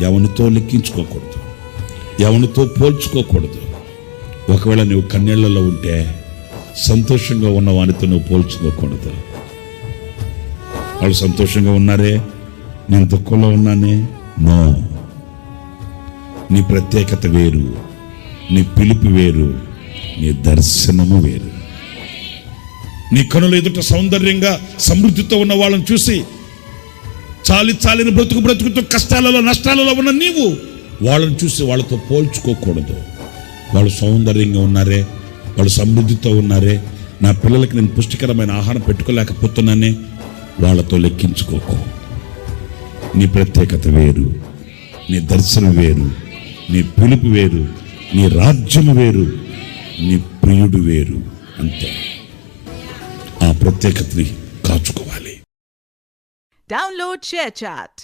ఎవరితో లెక్కించుకోకూడదు, ఎవరితో పోల్చుకోకూడదు. ఒకవేళ నువ్వు కన్నీళ్లలో ఉంటే సంతోషంగా ఉన్న వానితో నువ్వు పోల్చుకోకూడదు. వాళ్ళు సంతోషంగా ఉన్నారే, నేను దుఃఖంలో ఉన్నానే. నో, నీ ప్రత్యేకత వేరు, నీ పిలుపు వేరు, నీ దర్శనము వేరు. నీ కనుల ఎదుట సౌందర్యంగా సమృద్ధితో ఉన్న వాళ్ళని చూసి చాలిన బ్రతుకుతో కష్టాలలో నష్టాలలో ఉన్న నీవు వాళ్ళని చూసి వాళ్ళతో పోల్చుకోకూడదు. వాళ్ళు సౌందర్యంగా ఉన్నారే, వాళ్ళు సమృద్ధితో ఉన్నారే, నా పిల్లలకి నేను పుష్టికరమైన ఆహారం పెట్టుకోలేకపోతున్నానే, వాళ్ళతో లెక్కించుకోకు. నీ ప్రత్యేకత వేరు, నీ దర్శనం వేరు, నీ పిలుపు వేరు, నీ రాజ్యము వేరు, నీ ప్రియుడు వేరు. అంతే. ఆ ప్రత్యేకతని కాచుకోవాలి. Download ShareChat.